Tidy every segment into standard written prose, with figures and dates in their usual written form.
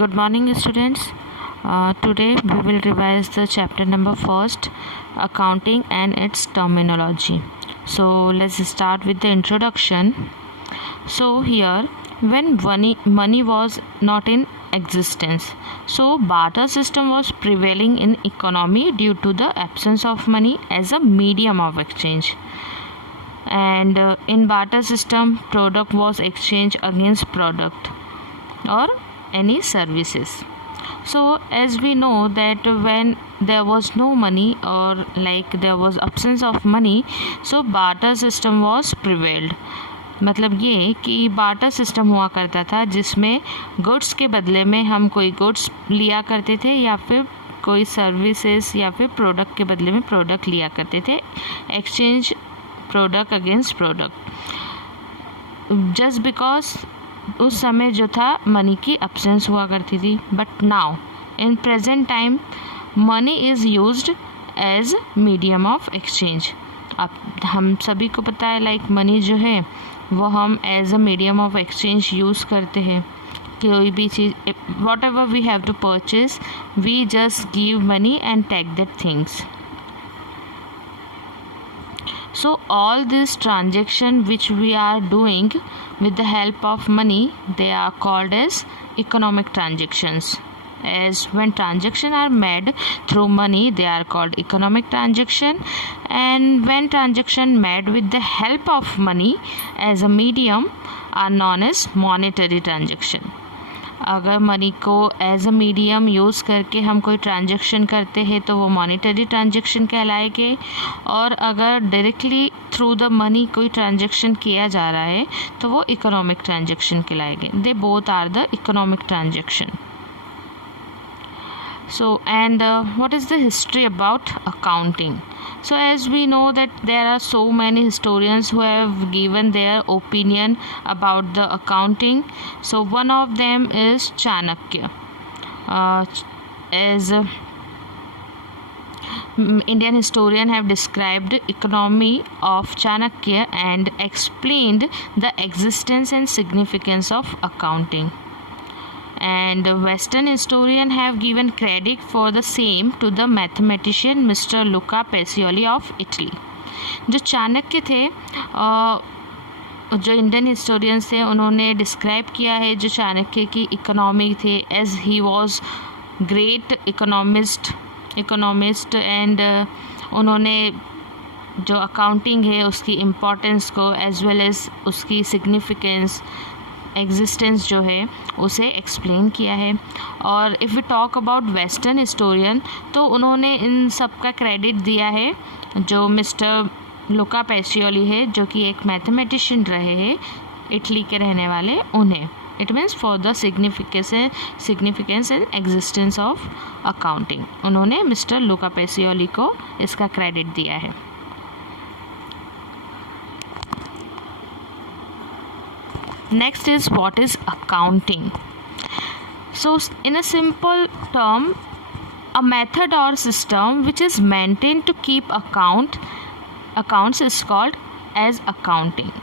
Good morning, students. Today we will revise the chapter number first, accounting and its terminology. So let's start with the introduction. So here, when money was not in existence, so barter system was prevailing in economy due to the absence of money as a medium of exchange. And in barter system, product was exchanged against product or any services. So as we know that when there was no money or like there was absence of money, so barter system was prevailed. मतलब ये कि barter system हुआ करता था जिसमें goods के बदले में हम कोई गुड्स लिया करते थे या फिर कोई सर्विसेज या फिर प्रोडक्ट के बदले में प्रोडक्ट लिया करते थे, exchange product against product, just because उस समय जो था मनी की एब्सेंस हुआ करती थी. But now in present time money is used as medium of exchange. अब हम सभी को पता है लाइक मनी जो है वो हम as a medium of exchange use करते हैं. कोई भी चीज़ whatever we have to purchase we just give money and take that things. So all these transactions which we are doing with the help of money, they are called as economic transactions. As when transactions are made through money, they are called economic transaction, and when transactions made with the help of money as a medium are known as monetary transaction. अगर money को as a medium use करके हम कोई transaction करते हैं तो वो monetary transaction कहलाएंगे, और अगर डायरेक्टली थ्रू द मनी कोई ट्रांजेक्शन किया जा रहा है तो वो इकोनॉमिक ट्रांजेक्शन कहलाएंगे. They both are the economic transaction. So and what is the history about accounting? So as we know that there are so many historians who have given their opinion about the accounting. So one of them is Chanakya. As Indian historian have described economy of Chanakya and explained the existence and significance of accounting. And Western historian have given credit for the same to the mathematician Mr. Luca Pacioli of Italy. जो चाणक्य थे, जो Indian historians थे, उन्होंने describe किया है जो चाणक्य की economy थे as he was great economist and उन्होंने जो अकाउंटिंग है उसकी इम्पोर्टेंस को एज वेल एज उसकी सिग्निफिकेंस एग्जिस्टेंस जो है उसे एक्सप्लेन किया है. और if we talk about western historian तो उन्होंने इन सब का क्रेडिट दिया है जो मिस्टर लुका पैसियोली है, जो कि एक मैथमेटिशियन रहे हैं, इटली के रहने वाले, उन्हें. It means for the significance and existence of accounting उन्होंने मिस्टर लुका पैसियोली को इसका क्रेडिट दिया है. Next is what is accounting. So in a simple term, a method or system which is maintained to keep accounts is called as accounting.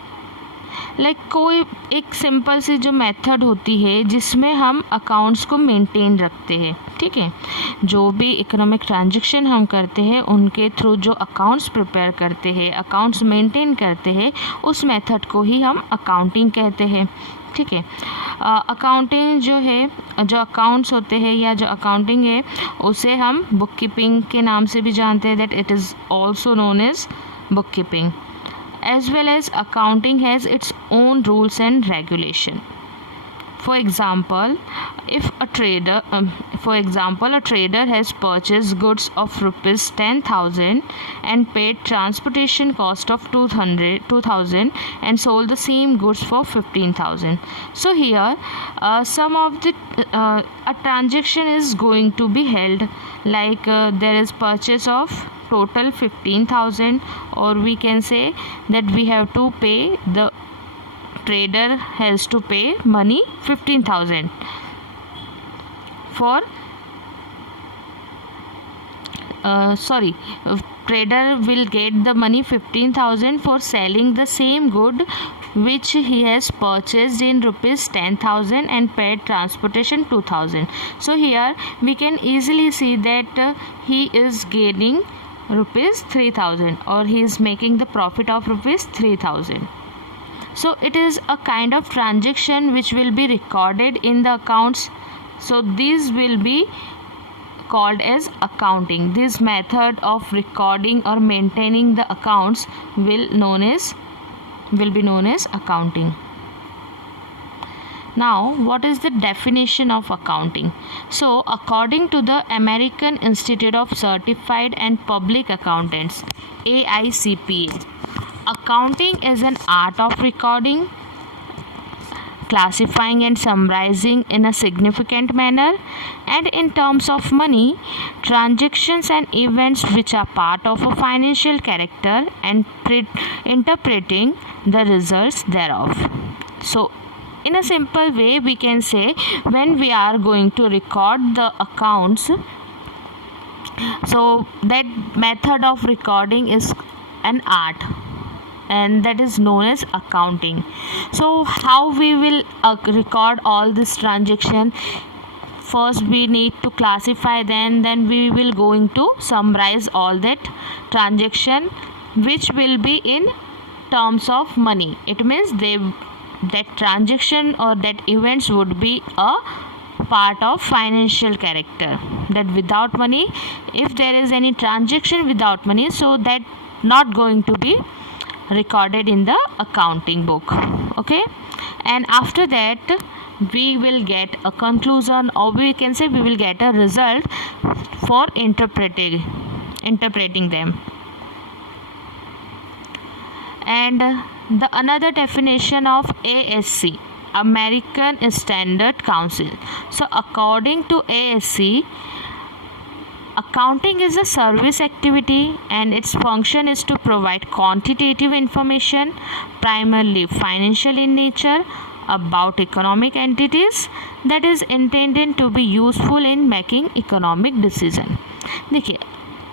Like कोई एक simple सी जो method होती है जिसमें हम अकाउंट्स को मेंटेन रखते हैं. ठीक है, जो भी इकोनॉमिक ट्रांजैक्शन हम करते हैं उनके थ्रू जो अकाउंट्स प्रिपेयर करते हैं, अकाउंट्स मेंटेन करते हैं, उस मेथड को ही हम अकाउंटिंग कहते हैं. ठीक है, अकाउंटिंग जो है, जो अकाउंट्स होते हैं या जो अकाउंटिंग है उसे हम बुक कीपिंग के नाम से भी जानते हैं, that it is also known as bookkeeping. As well as accounting has its own rules and regulation. For example, a trader has purchased goods of rupees 10,000 and paid transportation cost of 2,000 and sold the same goods for 15,000. So here, some of the a transaction is going to be held, like there is purchase of total 15,000, or we can say that we have to pay, the trader has to pay money 15,000 for sorry, trader will get the money 15,000 for selling the same good which he has purchased in rupees 10,000 and paid transportation 2,000. So here we can easily see that he is gaining rupees 3,000, or he is making the profit of rupees 3,000. So it is a kind of transaction which will be recorded in the accounts. So these will be called as accounting. This method of recording or maintaining the accounts will be known as accounting. Now, what is the definition of accounting? So, according to the American Institute of Certified and Public Accountants, AICPA, accounting is an art of recording, classifying and summarizing in a significant manner, and in terms of money, transactions and events which are part of a financial character and interpreting the results thereof. So, in a simple way, we can say when we are going to record the accounts, so that method of recording is an art, and that is known as accounting. So how we will record all this transaction? First we need to classify, then we will going to summarize all that transaction which will be in terms of money. It means that transaction or that events would be a part of financial character, that without money, if there is any transaction without money, so that not going to be recorded in the accounting book. Okay, and after that we will get a conclusion, or we can say we will get a result for interpreting them. And the another definition of ASC, American Standard Council. So according to ASC, accounting is a service activity and its function is to provide quantitative information, primarily financial in nature, about economic entities that is intended to be useful in making economic decision. देखिए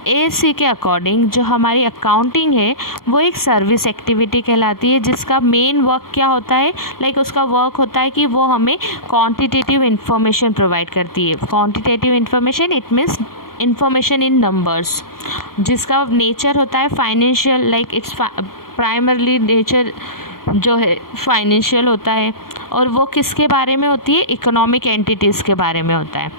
ASC के according जो हमारी accounting है वो एक service activity कहलाती है, जिसका मेन वर्क क्या होता है, उसका वर्क होता है कि वो हमें क्वांटिटेटिव इन्फॉर्मेशन प्रोवाइड करती है. Quantitative information it means information in numbers, जिसका नेचर होता है फाइनेंशियल, इट्स प्राइमरली नेचर जो है फाइनेंशियल होता है, और वो किसके बारे में होती है, इकोनॉमिक एंटिटीज़ के बारे में होता है,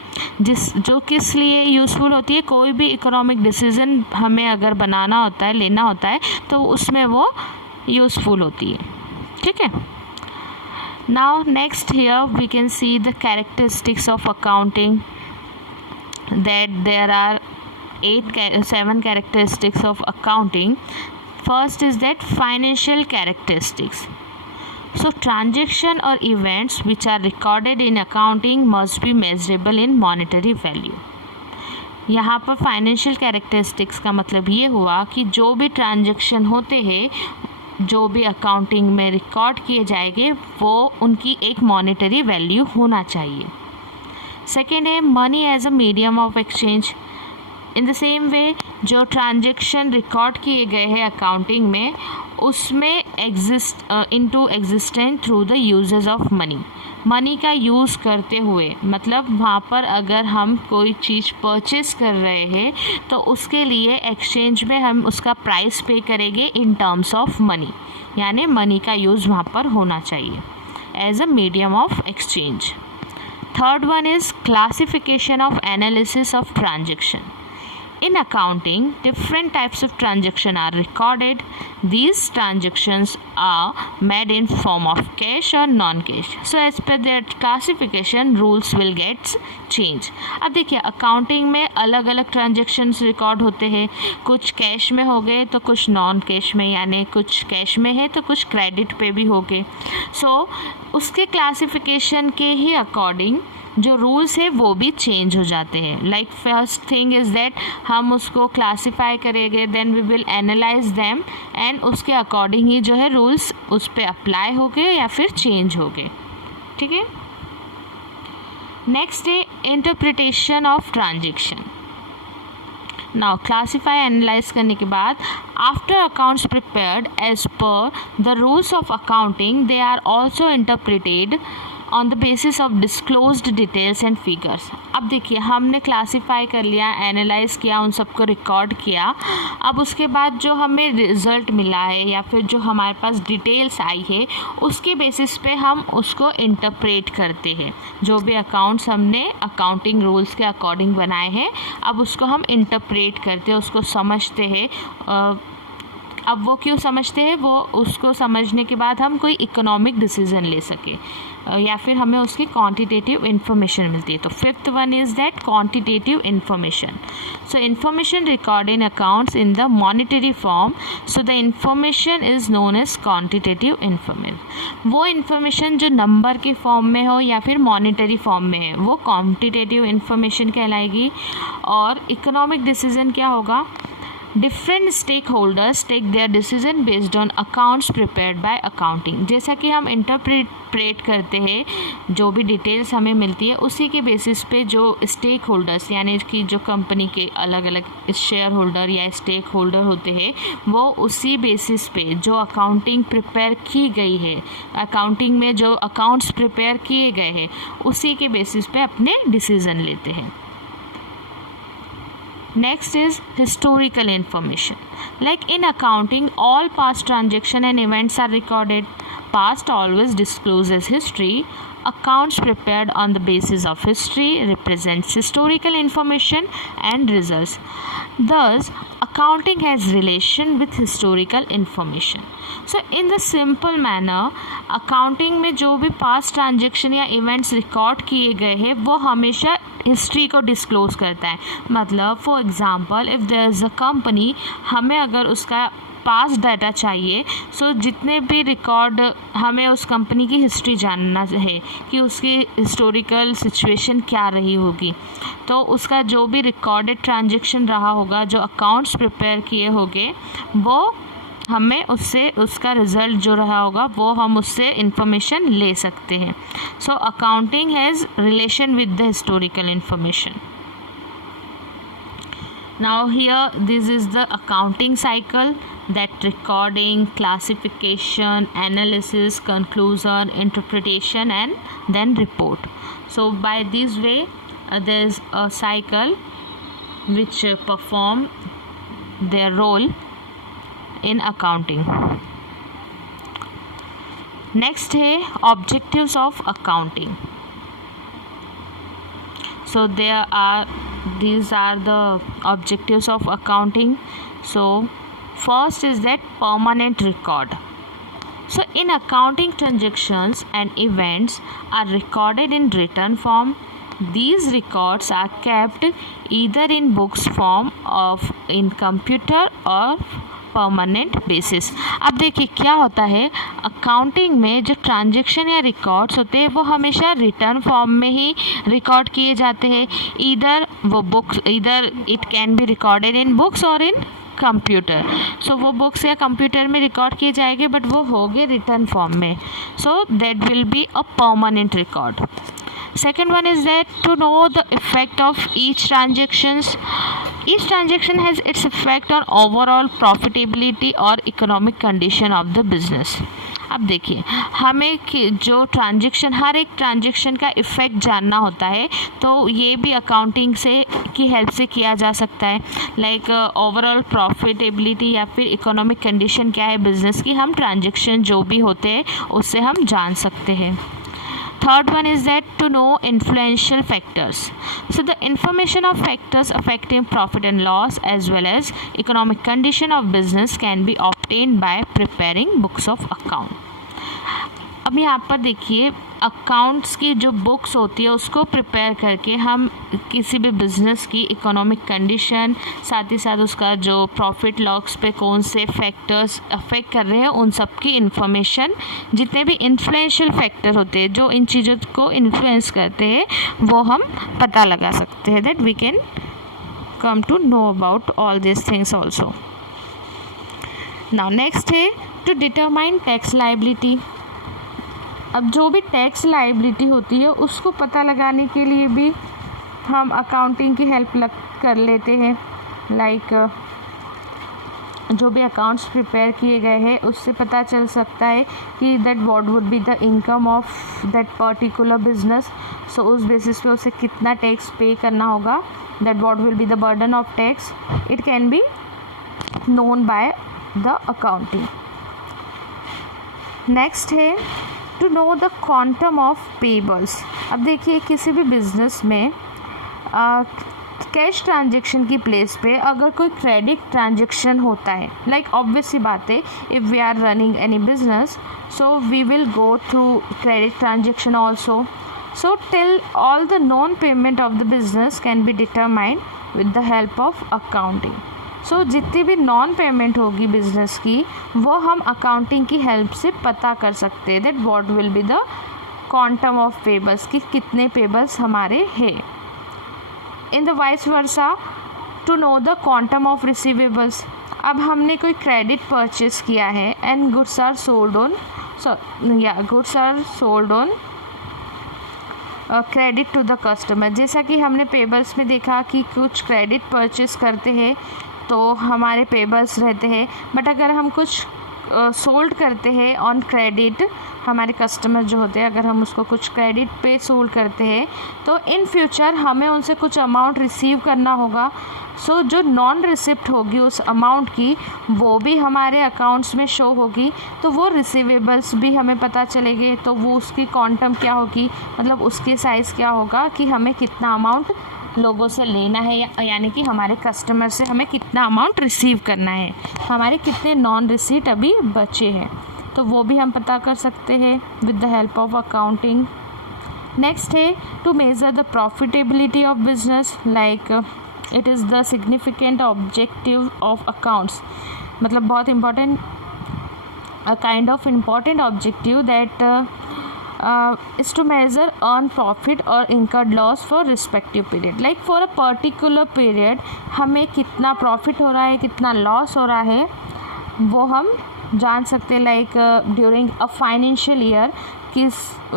जो किस लिए यूज़फुल होती है. कोई भी इकोनॉमिक डिसीजन हमें अगर बनाना होता है, लेना होता है, तो उसमें वो यूज़फुल होती है. ठीक है. Now next here we can see the characteristics of accounting, that there are 7 characteristics of accounting. First is that financial characteristics. So transaction or events which are recorded in accounting must be measurable in monetary value. यहाँ पर financial characteristics का मतलब ये हुआ कि जो भी transaction होते हैं, जो भी अकाउंटिंग में रिकॉर्ड किए जाएंगे, वो उनकी एक मॉनेटरी वैल्यू होना चाहिए. सेकेंड है money as a medium of exchange. In the same way जो ट्रांजैक्शन रिकॉर्ड किए गए हैं अकाउंटिंग में, उसमें into existence through the uses of money. Money का यूज़ करते हुए, मतलब वहाँ पर अगर हम कोई चीज़ परचेस कर रहे हैं तो उसके लिए एक्सचेंज में हम उसका प्राइस पे करेंगे इन टर्म्स ऑफ मनी, यानी मनी का यूज़ वहाँ पर होना चाहिए as a medium of exchange. Third one is classification of analysis of transaction. In accounting, different types of transaction are recorded. These transactions are made in form of cash or non-cash. So as per their classification, rules will get changed. अब देखिए accounting में अलग अलग transactions record होते हैं. कुछ cash में हो गए तो कुछ नॉन कैश में, यानी कुछ कैश में है तो कुछ क्रेडिट पे भी हो गए. सो उसके क्लासिफिकेशन के ही अकॉर्डिंग जो रूल्स है वो भी चेंज हो जाते हैं. फर्स्ट थिंग इज़ दैट हम उसको क्लासीफाई करेंगे, then we will analyse them, and उसके अकॉर्डिंग ही जो है रूल्स उस पर अप्लाई हो गए या फिर चेंज हो गए. ठीक है. नेक्स्ट है interpretation of transaction. Now classify analyze करने के बाद after accounts prepared as per the rules of accounting they are also interpreted on the basis of disclosed details and figures. अब देखिए हमने क्लासीफाई कर लिया, एनालाइज किया, उन सबको रिकॉर्ड किया। अब उसके बाद जो हमें रिज़ल्ट मिला है या फिर जो हमारे पास डिटेल्स आई है उसके बेसिस पे हम उसको इंटरप्रेट करते हैं। जो भी अकाउंट्स हमने अकाउंटिंग रूल्स के अकॉर्डिंग बनाए हैं अब उसको हम इंटरप्रेट करते हैं, उसको समझते हैं। अब वो क्यों समझते हैं, वो उसको समझने के बाद हम कोई इकोनॉमिक डिसीजन ले सके या फिर हमें उसकी क्वांटिटेटिव इन्फॉर्मेशन मिलती है। तो fifth one is that quantitative information. So information record in accounts in the monetary form, so the information is known as quantitative information. वो इन्फॉर्मेशन जो नंबर के फॉर्म में हो या फिर मॉनिटरी फॉर्म में है वो क्वांटिटेटिव इन्फॉर्मेशन कहलाएगी। और इकोनॉमिक डिसीजन क्या होगा, different stakeholders take their decision based on accounts prepared by accounting. जैसा कि हम इंटरप्रेट करते हैं जो भी डिटेल्स हमें मिलती है उसी के बेसिस पे जो स्टेक होल्डर्स यानी कि जो कंपनी के अलग अलग शेयर होल्डर या स्टेक होल्डर होते हैं वो उसी बेसिस पे जो अकाउंटिंग प्रिपेयर की गई है, अकाउंटिंग में जो अकाउंट्स प्रिपेयर किए गए हैं उसी के बेसिस पे अपने डिसीज़न लेते हैं। Next is historical information. Like in accounting, all past transaction and events are recorded. Past always discloses history. Accounts prepared on the basis of history represents historical information and results. Thus, accounting has relation with historical information. So in the simple manner, accounting में जो भी past transaction या events record किए गए हैं वो हमेशा history को डिस्क्लोज करता है। मतलब for example if there is a company, हमें अगर उसका पास्ट डाटा चाहिए सो जितने भी रिकॉर्ड हमें उस कंपनी की हिस्ट्री जानना है कि उसकी हिस्टोरिकल सिचुएशन क्या रही होगी, तो उसका जो भी रिकॉर्डेड ट्रांजैक्शन रहा होगा, जो अकाउंट्स प्रिपेयर किए होंगे वो हमें उससे उसका रिज़ल्ट जो रहा होगा वो हम उससे इंफॉर्मेशन ले सकते हैं। So accounting has relation with the historical information. Now here this is the accounting cycle, that recording, classification, analysis, conclusion, interpretation and then report. So by this way there is a cycle which perform their role in accounting. Next है objectives of accounting. So these are the objectives of accounting. So first is that permanent record. So in accounting, transactions and events are recorded in written form. These records are kept either in books form of in computer or permanent basis. अब देखिए क्या होता है, accounting में जो transaction या records होते हैं वो हमेशा रिटर्न फॉर्म में ही रिकॉर्ड किए जाते हैं। इधर it can be recorded in books और इन कंप्यूटर। सो वो बुक्स या कंप्यूटर में रिकॉर्ड किए जाएंगे बट वो होंगे रिटर्न फॉर्म में। So that will be a permanent record. Second one is that to know the effect of each transactions. Each transaction has its effect on overall profitability or economic condition of the business. अब देखिए हमें जो transaction, हर एक transaction का effect जानना होता है तो ये भी अकाउंटिंग से की हेल्प से किया जा सकता है। लाइक ओवरऑल प्रॉफिटेबिलिटी या फिर इकोनॉमिक कंडीशन क्या है बिजनेस की, हम ट्रांजैक्शन जो भी होते हैं उससे हम जान सकते हैं। Third one is that to know influential factors. So the information of factors affecting profit and loss as well as economic condition of business can be obtained by preparing books of account. अब यहाँ पर देखिए accounts की जो books होती है उसको prepare करके हम किसी भी बिज़नेस की इकोनॉमिक कंडीशन, साथ ही साथ उसका जो प्रॉफिट लॉस पे कौन से फैक्टर्स अफेक्ट कर रहे हैं उन सब की इंफॉर्मेशन, जितने भी इन्फ्लुएंशियल फैक्टर होते हैं जो इन चीज़ों को इन्फ्लुएंस करते हैं वो हम पता लगा सकते हैं। That we can come to know about all this things also. Now next है टू डिटरमाइन टैक्स लायबिलिटी। अब जो भी टैक्स लायबिलिटी होती है उसको पता लगाने के लिए भी हम अकाउंटिंग की हेल्प कर लेते हैं। लाइक जो भी अकाउंट्स प्रिपेयर किए गए हैं उससे पता चल सकता है कि that what would be the income of that particular business. So उस बेसिस पे उसे कितना टैक्स पे करना होगा, that what will be the burden of tax, it can be known by the accounting. Next है to know the quantum of payables. अब देखिए किसी भी बिजनेस में कैश ट्रांजेक्शन की प्लेस पे अगर कोई क्रेडिट ट्रांजेक्शन होता है, लाइक ऑब्वियस सी बात है, if we are running any business so we will go through credit transaction also. So till all the non payment of the business can be determined with the help of accounting. So जितनी भी non payment होगी business की वो हम accounting की help से पता कर सकते हैं, that what will be the quantum of payables, कि कितने पेबल्स हमारे हैं. In the vice versa to know the quantum of receivables. अब हमने कोई क्रेडिट परचेस किया है and goods are sold on credit to the customer. जैसा कि हमने पेबल्स में देखा कि कुछ क्रेडिट परचेस करते हैं तो हमारे पेबल्स रहते हैं, बट अगर हम कुछ सोल्ड करते हैं ऑन क्रेडिट, हमारे कस्टमर जो होते हैं अगर हम उसको कुछ क्रेडिट पे सोल्ड करते हैं तो इन फ्यूचर हमें उनसे कुछ अमाउंट रिसीव करना होगा. सो जो नॉन रिसिप्ट होगी उस अमाउंट की वो भी हमारे अकाउंट्स में शो होगी, तो वो रिसीवेबल्स भी हमें पता चलेंगे, तो वो उसकी क्वांटम क्या होगी, मतलब उसके साइज़ क्या होगा कि हमें कितना अमाउंट लोगों से लेना है, यानी कि हमारे कस्टमर से हमें कितना अमाउंट रिसीव करना है, हमारे कितने नॉन रिसीट अभी बचे हैं, तो वो भी हम पता कर सकते हैं with the help of accounting. Next है to measure the profitability of business, like it is the significant objective of accounts. मतलब बहुत important kind of important objective that is to measure earn profit or incurred loss for respective period. Like for a particular period हमें कितना profit हो रहा है, कितना loss हो रहा है, वो हम जान सकते हैं. Like during a financial year किस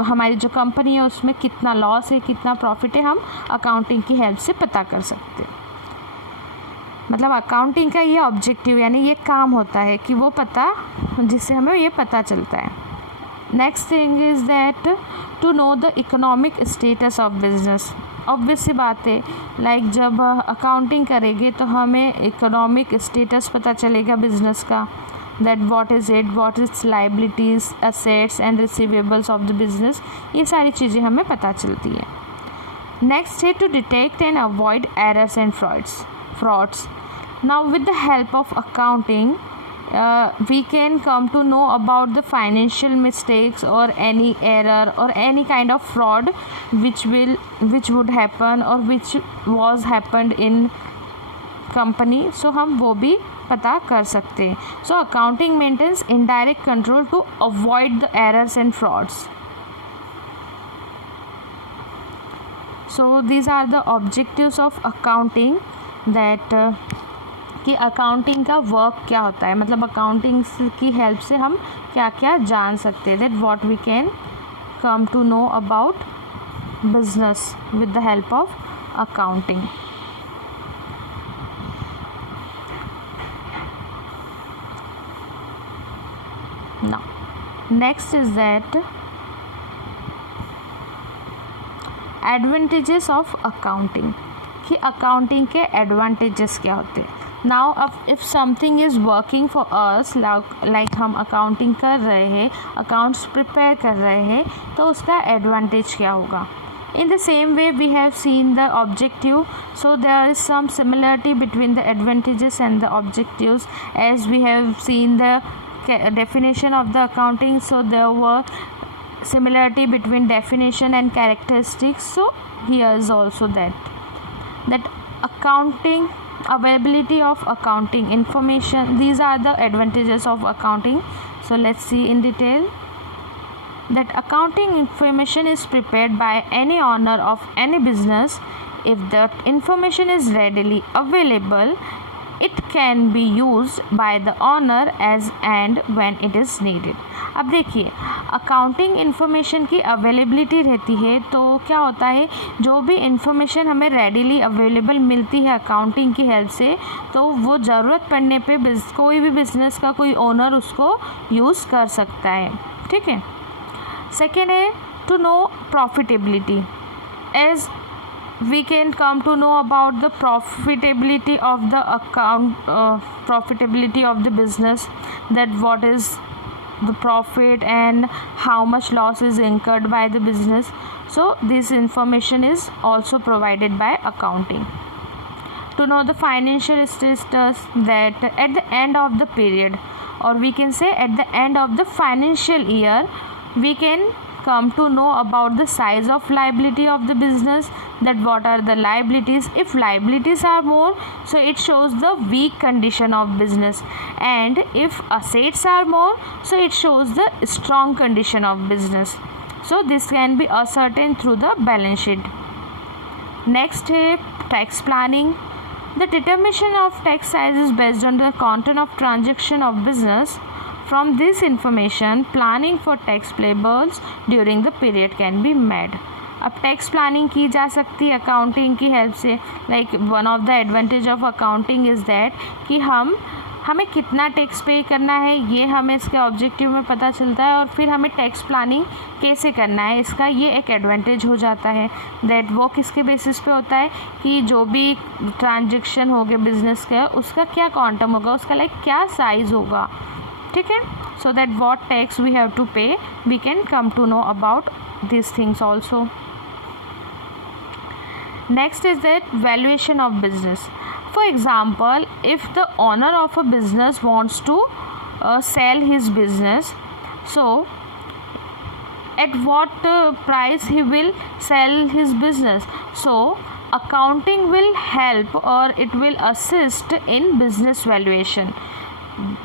हमारी जो कंपनी है उसमें कितना लॉस है, कितना प्रॉफिट है, हम अकाउंटिंग की हेल्प से पता कर सकते हैं. मतलब अकाउंटिंग का ये ऑब्जेक्टिव यानी ये काम होता है कि वो पता, जिससे हमें ये पता चलता है. Next thing is that to know the economic status of business. Obvious सी बात है, लाइक जब अकाउंटिंग करेंगे तो हमें इकोनॉमिक स्टेटस पता चलेगा बिजनेस का, that what is it, what is liabilities, assets and receivables of the business, ये सारी चीज़ें हमें पता चलती है. नेक्स्ट है to detect and avoid errors and frauds. Now with the help of accounting we can come to know about the financial mistakes or any error or any kind of fraud which would happen or which was happened in company. So हम वो भी पता कर सकते हैं. So accounting maintains indirect control to avoid the errors and frauds. So these are the objectives of accounting, that कि accounting का work क्या होता है, मतलब अकाउंटिंग की हेल्प से हम क्या क्या जान सकते हैं, that what we can come to know about business with the help of accounting. Now next is that advantages of accounting, कि अकाउंटिंग के एडवांटेजेस क्या होते हैं. Now if something is working for us, like हम accounting कर रहे हैं, accounts prepare कर रहे हैं, तो उसका एडवांटेज क्या होगा. In the same way we have seen the objective, so there is some similarity between the advantages and the objectives as we have seen the definition of the accounting. So there were similarity between definition and characteristics. So here is also that accounting, availability of accounting information, these are the advantages of accounting. So let's see in detail. That accounting information is prepared by any owner of any business. If that information is readily available, it can be used by the owner as and when it is needed. अब देखिए, accounting information की availability रहती है, तो क्या होता है, जो भी इन्फॉर्मेशन हमें रेडीली अवेलेबल मिलती है अकाउंटिंग की हेल्प से, तो वो ज़रूरत पड़ने पे कोई भी बिज़नेस का कोई ओनर उसको यूज़ कर सकता है। ठीक है। सेकेंड है to know profitability. As we can come to know about the profitability of the profitability of the business, that what is the profit and how much loss is incurred by the business. So this information is also provided by accounting. To know the financial status, that at the end of the period, or we can say at the end of the financial year, we can come to know about the size of liability of the business, that what are the liabilities. If liabilities are more, so it shows the weak condition of business, and if assets are more, so it shows the strong condition of business. So this can be ascertained through the balance sheet. Next है tax planning. The determination of tax size is based on the content of transaction of business. From this information, planning for tax payables during the period can be made. अब tax planning की जा सकती है accounting की help से. Like one of the advantage of accounting is that कि हमें कितना टैक्स पे करना है ये हमें इसके ऑब्जेक्टिव में पता चलता है, और फिर हमें टैक्स प्लानिंग कैसे करना है इसका ये एक एडवांटेज हो जाता है. दैट वो किसके बेसिस पे होता है कि जो भी ट्रांजेक्शन हो गए बिजनेस का, उसका क्या क्वांटम होगा, उसका लाइक क्या साइज़ होगा. ठीक है. So that what tax we have to pay, we can come to know about these things also. Next is that valuation of business. For example, if the owner of a business wants to sell his business, so at what price he will sell his business. So accounting will help or it will assist in business valuation.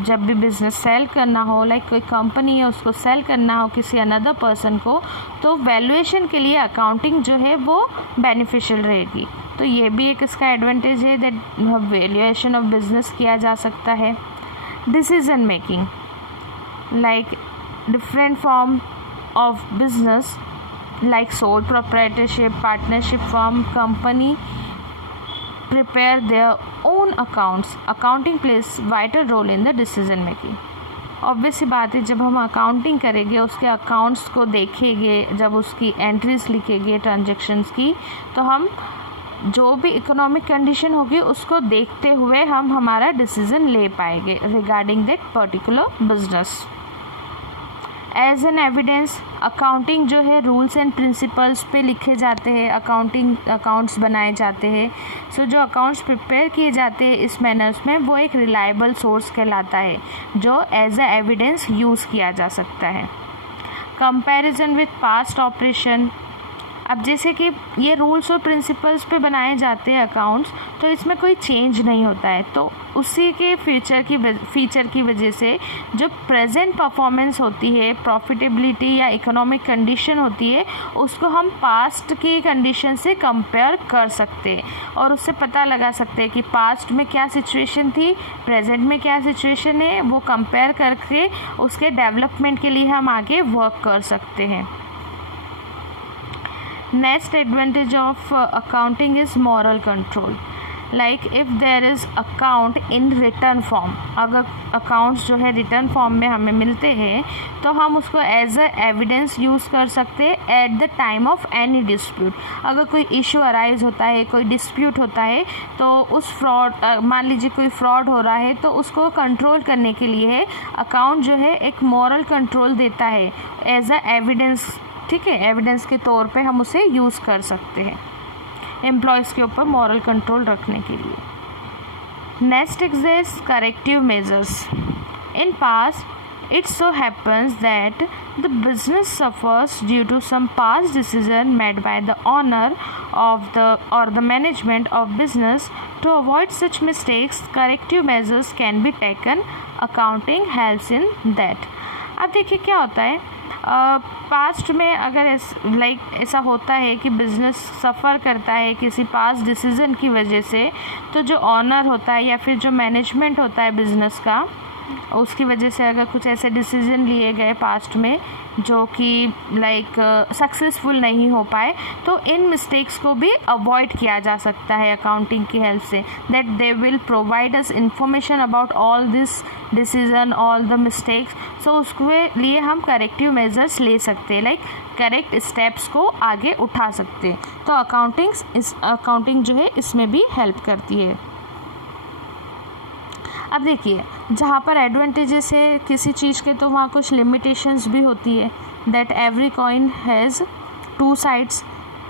जब भी business cell करना हो, like कोई company है उसको cell करना हो किसी अनदर पर्सन को, तो वैल्यूएशन के लिए अकाउंटिंग जो है वो बेनिफिशियल रहेगी. तो ये भी एक इसका एडवांटेज है दैट वैल्यूएशन ऑफ बिजनेस किया जा सकता है. Decision making, like different form of business like sole proprietorship, partnership form, company prepare their own accounts. Accounting plays vital role in the decision making. Obvious सी बात है, जब हम अकाउंटिंग करेंगे उसके अकाउंट्स को देखेंगे, जब उसकी एंट्रीज लिखेंगे ट्रांजैक्शंस की, तो हम जो भी इकोनॉमिक कंडीशन होगी उसको देखते हुए हम हमारा डिसीजन ले पाएंगे regarding that particular business. As an evidence, accounting जो है रूल्स एंड प्रिंसिपल्स पे लिखे जाते हैं, अकाउंट्स बनाए जाते हैं. सो जो अकाउंट्स प्रिपेयर किए जाते हैं इस मैनर्स में, वो एक रिलायबल सोर्स कहलाता है जो एज ए एविडेंस यूज़ किया जा सकता है. Comparison with past operation. अब जैसे कि ये रूल्स और प्रिंसिपल्स पे बनाए जाते हैं अकाउंट्स, तो इसमें कोई चेंज नहीं होता है, तो उसी के फीचर की वजह से जो प्रेजेंट परफॉर्मेंस होती है, प्रॉफिटेबिलिटी या इकोनॉमिक कंडीशन होती है, उसको हम पास्ट की कंडीशन से कंपेयर कर सकते हैं और उससे पता लगा सकते हैं कि पास्ट में क्या सिचुएशन थी, प्रेजेंट में क्या सिचुएशन है, वो कंपेयर करके उसके डेवलपमेंट के लिए हम आगे वर्क कर सकते हैं. Next advantage of accounting is moral control. Like if there is account in written form, अगर accounts जो है written form में हमें मिलते हैं तो हम उसको as a evidence यूज़ कर सकते हैं at the time of any dispute. अगर कोई issue arise होता है, कोई dispute होता है, तो उस fraud, मान लीजिए कोई fraud हो रहा है, तो उसको control करने के लिए account जो है एक moral control देता है as a evidence. ठीक है, एविडेंस के तौर पे हम उसे यूज़ कर सकते हैं एम्प्लॉयज़ के ऊपर मॉरल कंट्रोल रखने के लिए. Next exist corrective measures. In past it so happens that the business suffers due to some past decision made by the owner of the और the management of business. To avoid such mistakes, corrective measures can be taken. Accounting helps in that. अब देखिए क्या होता है, past में अगर ऐसा होता है कि बिज़नेस सफ़र करता है किसी पास्ट डिसीज़न की वजह से, तो जो ऑनर होता है या फिर जो मैनेजमेंट होता है बिज़नेस का, उसकी वजह से अगर कुछ ऐसे डिसीजन लिए गए पास्ट में जो कि लाइक सक्सेसफुल नहीं हो पाए, तो इन मिस्टेक्स को भी अवॉइड किया जा सकता है अकाउंटिंग की हेल्प से, that they will provide us information about all this decision, all the mistakes. So उसके लिए हम करेक्टिव मेजर्स ले सकते हैं, लाइक करेक्ट स्टेप्स को आगे उठा सकते हैं। तो अकाउंटिंग जो है इसमें भी हेल्प करती है। अब देखिए, जहाँ पर एडवांटेजेस है किसी चीज़ के, तो वहाँ कुछ लिमिटेशंस भी होती है, that every coin has two sides.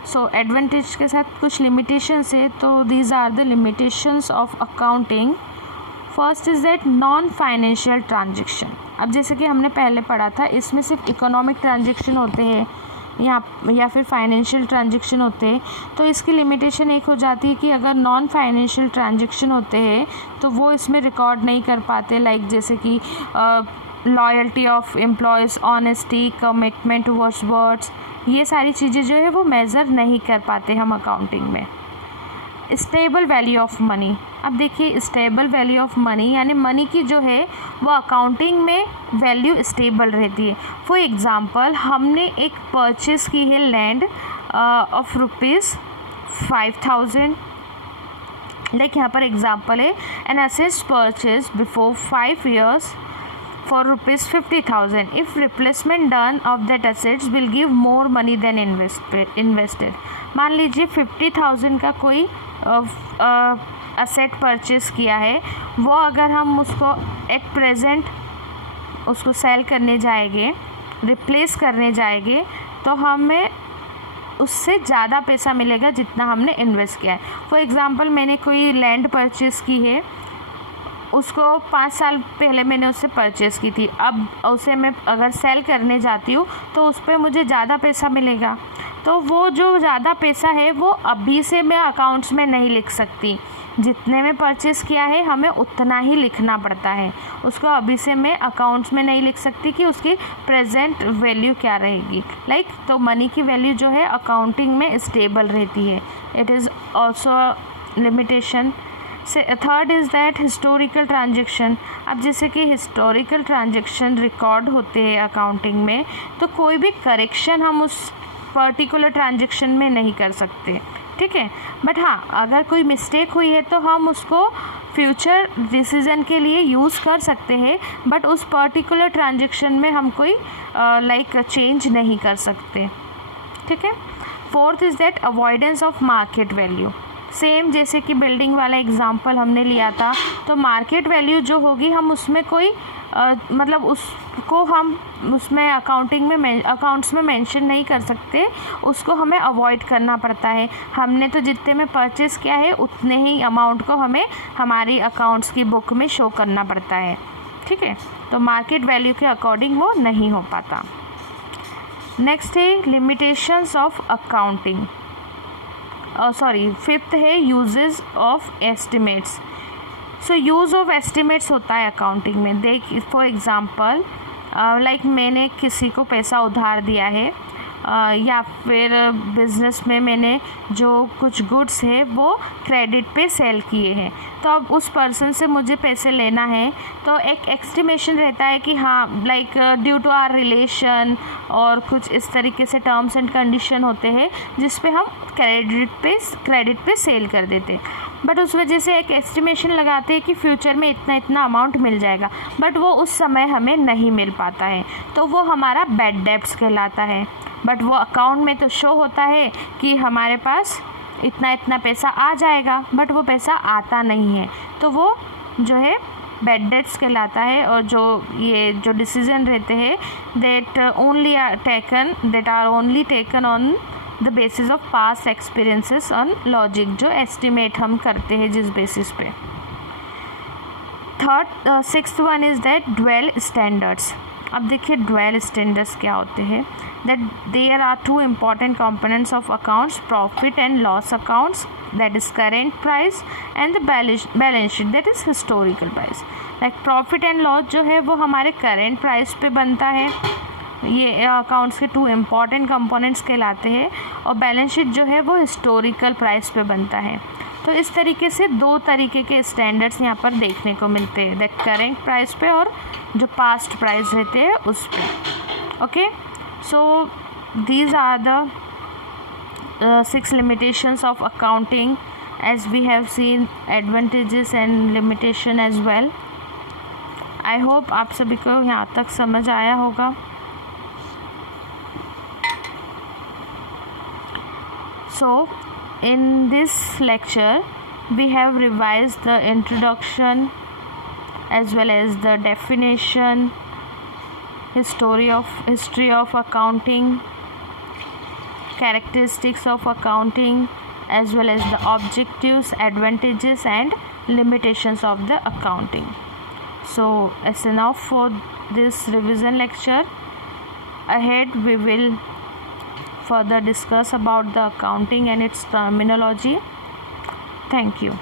So advantage के साथ कुछ लिमिटेशंस है, तो these are the limitations of accounting. First is that non financial transaction. अब जैसे कि हमने पहले पढ़ा था, इसमें सिर्फ इकोनॉमिक ट्रांजेक्शन होते हैं या फिर फाइनेंशियल ट्रांजेक्शन होते हैं। तो इसकी लिमिटेशन एक हो जाती है कि अगर नॉन फाइनेंशियल ट्रांजेक्शन होते हैं तो वो इसमें रिकॉर्ड नहीं कर पाते, लाइक जैसे कि loyalty of employees, honesty, commitment towards words, ये सारी चीज़ें जो है वो मेज़र नहीं कर पाते हम अकाउंटिंग में। Stable value of money. अब देखिए, स्टेबल वैल्यू ऑफ मनी यानी मनी की जो है वो अकाउंटिंग में वैल्यू स्टेबल रहती है। फॉर एग्ज़ाम्पल, हमने एक परचेस की है लैंड ऑफ ₹5,000, लाइक यहाँ पर एग्जाम्पल है, an assets purchase before 5 years for ₹50,000. If replacement done of that assets will give more money than invested. मान लीजिए 50,000 का कोई असेट परचेस किया है, वो अगर हम उसको एट प्रेजेंट उसको सेल करने जाएंगे, रिप्लेस करने जाएंगे, तो हमें उससे ज़्यादा पैसा मिलेगा जितना हमने इन्वेस्ट किया है। फॉर एग्ज़ाम्पल, मैंने कोई लैंड परचेस की है, उसको 5 साल पहले मैंने उससे परचेस की थी, अब उसे मैं अगर सेल करने जाती हूँ तो उस पर मुझे ज़्यादा पैसा मिलेगा। तो वो जो ज़्यादा पैसा है वो अभी से मैं अकाउंट्स में नहीं लिख सकती, जितने में परचेस किया है हमें उतना ही लिखना पड़ता है, उसको अभी से मैं अकाउंट्स में नहीं लिख सकती कि उसकी प्रेजेंट वैल्यू क्या रहेगी, लाइक तो मनी की वैल्यू जो है अकाउंटिंग में स्टेबल रहती है। It is also limitation. से third is that historical transaction. अब जैसे कि हिस्टोरिकल ट्रांजेक्शन रिकॉर्ड होते हैं अकाउंटिंग में, तो कोई भी करेक्शन हम उस पर्टिकुलर ट्रांजेक्शन में नहीं कर सकते, ठीक है। बट हाँ, अगर कोई मिस्टेक हुई है तो हम उसको फ्यूचर डिसीजन के लिए यूज़ कर सकते हैं, बट उस पर्टिकुलर ट्रांजेक्शन में हम कोई लाइक चेंज नहीं कर सकते, ठीक है। Fourth is that avoidance of market value. Same जैसे कि बिल्डिंग वाला एग्जांपल हमने लिया था, तो मार्केट वैल्यू जो होगी हम उसमें कोई मतलब उसको हम उसमें अकाउंट्स में मेंशन नहीं कर सकते, उसको हमें अवॉइड करना पड़ता है। हमने तो जितने में परचेस किया है उतने ही अमाउंट को हमें हमारी अकाउंट्स की बुक में शो करना पड़ता है, ठीक है। तो मार्केट वैल्यू के अकॉर्डिंग वो नहीं हो पाता। नेक्स्ट है लिमिटेशंस ऑफ अकाउंटिंग, फिफ्थ है uses of estimates. So use of estimates होता है अकाउंटिंग में। देख, फॉर एग्ज़ाम्पल, लाइक मैंने किसी को पैसा उधार दिया है, या फिर बिज़नेस में मैंने जो कुछ गुड्स है वो क्रेडिट पे सेल किए हैं, तो अब उस पर्सन से मुझे पैसे लेना है, तो एक एस्टिमेशन रहता है कि हाँ like due to our relation और कुछ इस तरीके से टर्म्स एंड कंडीशन होते हैं जिस पे हम क्रेडिट पे सेल कर देते हैं। बट उस वजह से एक एस्टिमेशन लगाते हैं कि फ्यूचर में इतना इतना अमाउंट मिल जाएगा, बट वो उस समय हमें नहीं मिल पाता है, तो वो हमारा बैड डेब्ट्स कहलाता है। बट वो अकाउंट में तो शो होता है कि हमारे पास इतना इतना पैसा आ जाएगा, बट वो पैसा आता नहीं है, तो वो जो है बैड डेट्स कहलाता है। और जो डिसीजन रहते हैं that are only taken on the basis of past experiences on logic, जो एस्टिमेट हम करते हैं जिस बेसिस पे। Sixth one is that dual standards. अब देखिए ड्वेल स्टैंडर्ड्स क्या होते हैं, that there are 2 important components of accounts, profit and loss accounts, that is current price, and the balance sheet, that is historical price. like profit and loss जो है वो हमारे current price पे बनता है, ये अकाउंट्स के 2 important components कहलाते हैं, और बैलेंस शीट जो है वो हिस्टोरिकल प्राइस पे बनता है। तो इस तरीके से दो तरीके के स्टैंडर्ड्स यहाँ पर देखने को मिलते हैं, द करेंट प्राइस पे और जो पास्ट प्राइस रहते हैं उस पे। Okay, so these are the 6 limitations of accounting, as we have seen advantages and limitation as well. I hope आप सभी को यहाँ तक समझ आया होगा। So in this lecture we have revised the introduction as well as the definition, history of accounting, characteristics of accounting, as well as the objectives, advantages and limitations of the accounting. So that's enough for this revision lecture. Ahead we will further discuss about the accounting and its terminology. Thank you.